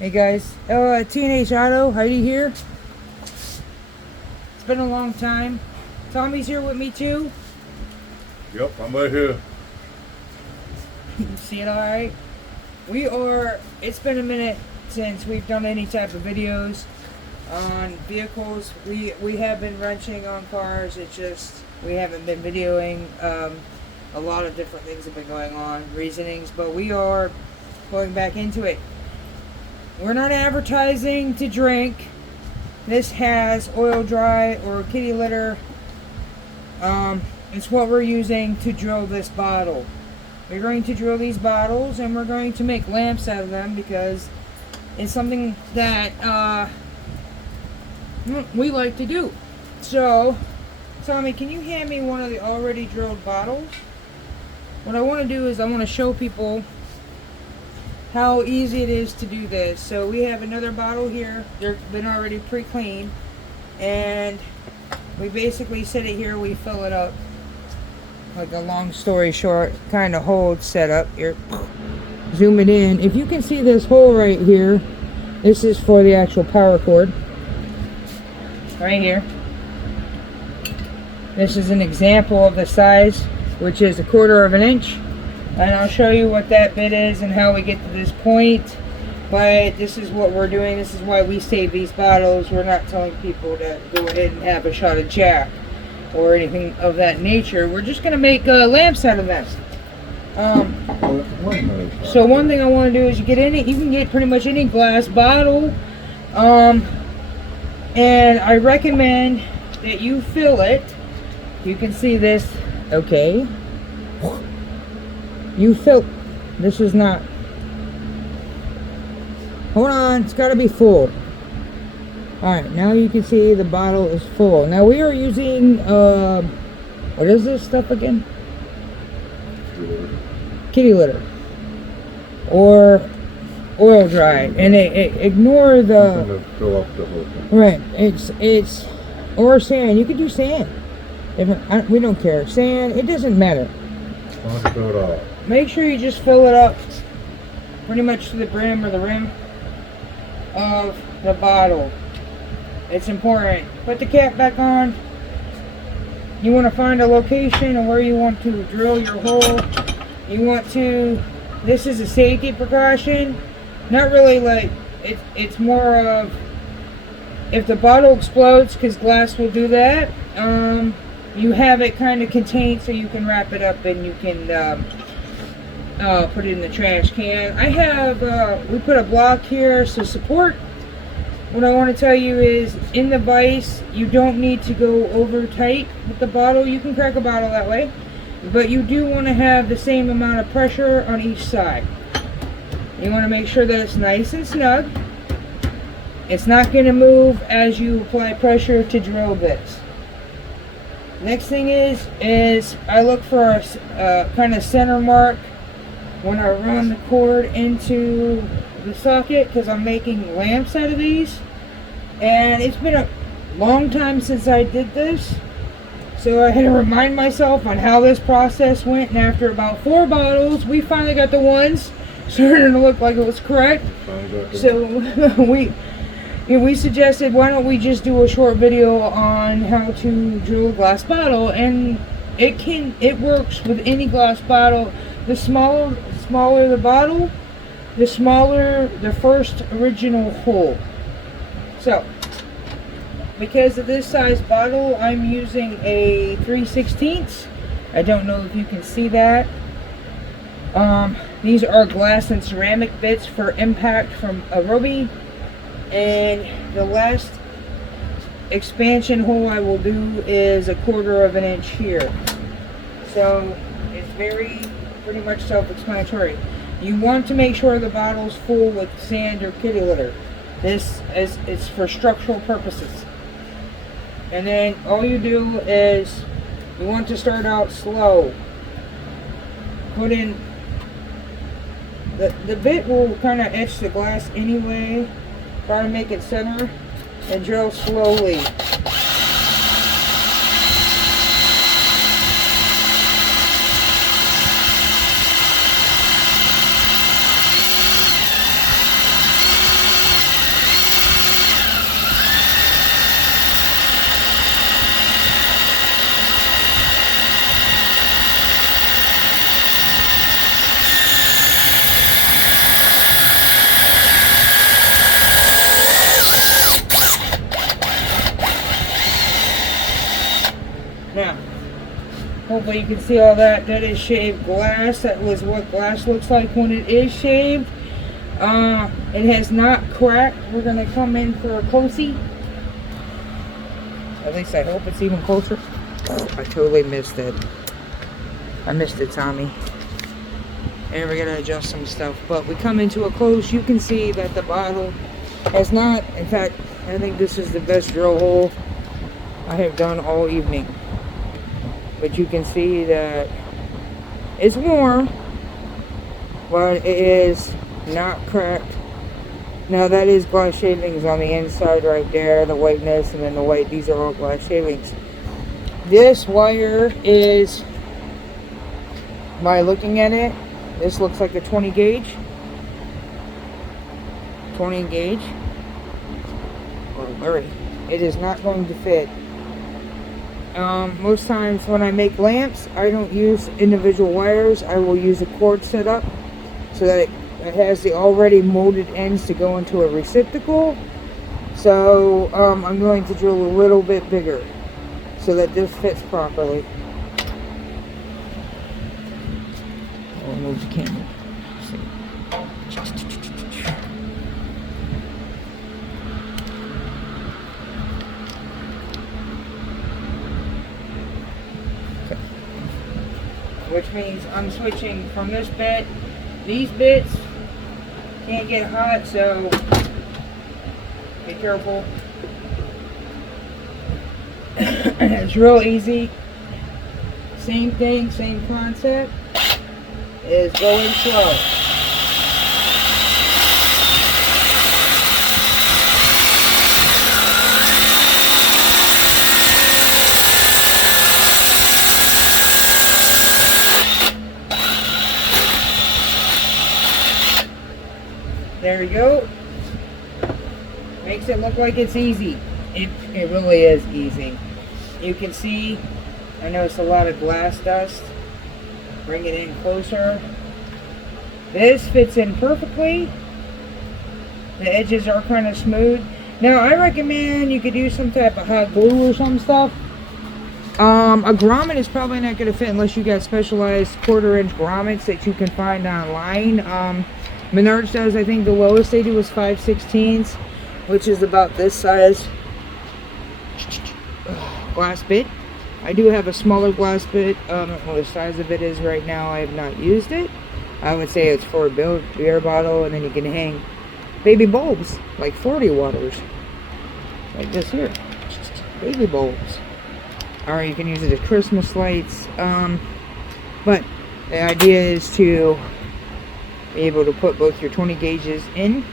Hey guys, Teenage Auto, Heidi here. It's been a long time. Tommy's here with me too. Yep, I'm right here. You see it alright? It's been a minute since we've done any type of videos on vehicles. We have been wrenching on cars, it's just we haven't been videoing. A lot of different things have been going on, reasonings, but we are going back into it. We're not advertising to drink. This has oil dry or kitty litter. It's what we're using to drill this bottle. We're going to drill these bottles and we're going to make lamps out of them because it's something that we like to do. So, Tommy, can you hand me one of the already drilled bottles? What I want to do is I want to show people how easy it is to do this. So we have another bottle here. They've been already pre-cleaned, and we basically set it here. We fill it up like a long story short kind of hold setup here. Zoom it in. If you can see this hole right here, this is for the actual power cord. Right here. This is an example of the size, which is 1/4 of an inch. And I'll show you what that bit is and how we get to this point. But this is what we're doing. This is why we save these bottles. We're not telling people to go ahead and have a shot of Jack or anything of that nature. We're just going to make lamps out of them. So one thing I want to do is you can get pretty much any glass bottle. And I recommend that you fill it. You can see this. Okay. This is not, hold on, it's got to be full. Alright, now you can see the bottle is full. Now we are using, what is this stuff again? Kitty litter. Or oil dry. And ignore the, Fill up the whole thing. right, or sand. You could do sand. We don't care. Sand, it doesn't matter. Fill it all. Make sure you just fill it up pretty much to the brim or the rim of the bottle. It's important. Put the cap back on. You want to find a location of where you want to drill your hole. This is a safety precaution. Not really like, it's more of, if the bottle explodes, because glass will do that, you have it kind of contained so you can wrap it up and you can put it in the trash can. We put a block here to support. What I want to tell you is, in the vise, you don't need to go over tight with the bottle. You can crack a bottle that way, but you do want to have the same amount of pressure on each side. You want to make sure that it's nice and snug. It's not going to move as you apply pressure to drill this. Next thing is I look for a kind of center mark when I run the cord into the socket, because I'm making lamps out of these. And it's been a long time since I did this, so I had to remind myself on how this process went. And after about 4 bottles, we finally got the ones starting to look like it was correct. So we suggested, why don't we just do a short video on how to drill a glass bottle, and it works with any glass bottle. The smaller the bottle, the smaller the first original hole. So, because of this size bottle, I'm using a 3/16. I don't know if you can see that. These are glass and ceramic bits for impact from Arobi. And the last expansion hole I will do is 1/4 of an inch here. So it's pretty much self-explanatory. You want to make sure the bottle's full with sand or kitty litter. It's for structural purposes. And then all you do is you want to start out slow. Put in the bit will kind of etch the glass anyway. Try to make it center and drill slowly. Hopefully you can see all that. That is shaved glass. That was what glass looks like when it is shaved. It has not cracked. We're gonna come in for a closey. At least I hope it's even closer. Oh, I totally missed it. I missed it, Tommy. And we're gonna adjust some stuff. But we come into a close. You can see that the bottle has not. In fact, I think this is the best drill hole I have done all evening. But you can see that it's warm, but it is not cracked. Now that is glass shavings on the inside right there, the whiteness, and then the white. These are all glass shavings. This wire is, by looking at it, this looks like a 20 gauge. 20 gauge. Oh, hurry. It is not going to fit. Most times when I make lamps, I don't use individual wires. I will use a cord setup so that it has the already molded ends to go into a receptacle. So I'm going to drill a little bit bigger so that this fits properly. I'll move the camera. See. Which means I'm switching from this bit. These bits can't get hot, so be careful. It's real easy. Same thing, same concept. Is going slow. There you go. Makes it look like it's easy. It really is easy. You can see, I noticed a lot of glass dust. Bring it in closer. This fits in perfectly. The edges are kind of smooth. Now I recommend you could use some type of hot glue or some stuff. A grommet is probably not going to fit unless you got specialized 1/4-inch grommets that you can find online. Menards does. I think the lowest they do is 5/16, which is about this size glass bit. I do have a smaller glass bit. I don't know what the size of it is right now. I have not used it. I would say it's for a beer bottle, and then you can hang baby bulbs, like 40 waters, like this here. Baby bulbs. Or you can use it as Christmas lights. But the idea is to be able to put both your 20 gauges in.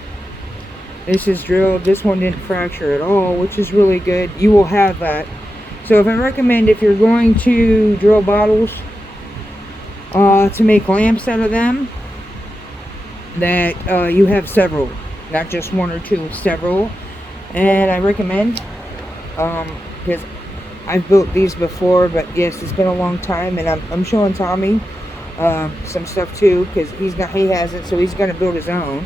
This is drilled. This one didn't fracture at all, which is really good. You will have that. So if I recommend, if you're going to drill bottles to make lamps out of them, that you have several, not just one or two, several. And I recommend, because I've built these before, but yes, it's been a long time, and I'm showing Tommy some stuff too, because he hasn't, so he's going to build his own.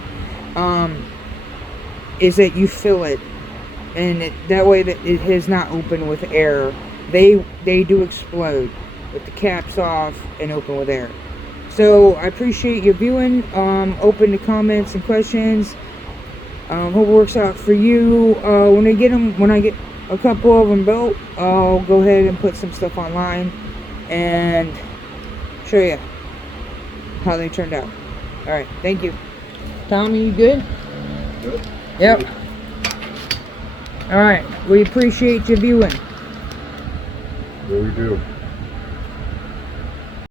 Is that you fill it, and that way that it is not open with air. They do explode with the caps off and open with air. So I appreciate your viewing. Open to comments and questions. Hope it works out for you. When I get a couple of them built, I'll go ahead and put some stuff online and show you how they turned out. All right, thank you. Tommy, you good? Good. Yep. All right, we appreciate your viewing. There we do.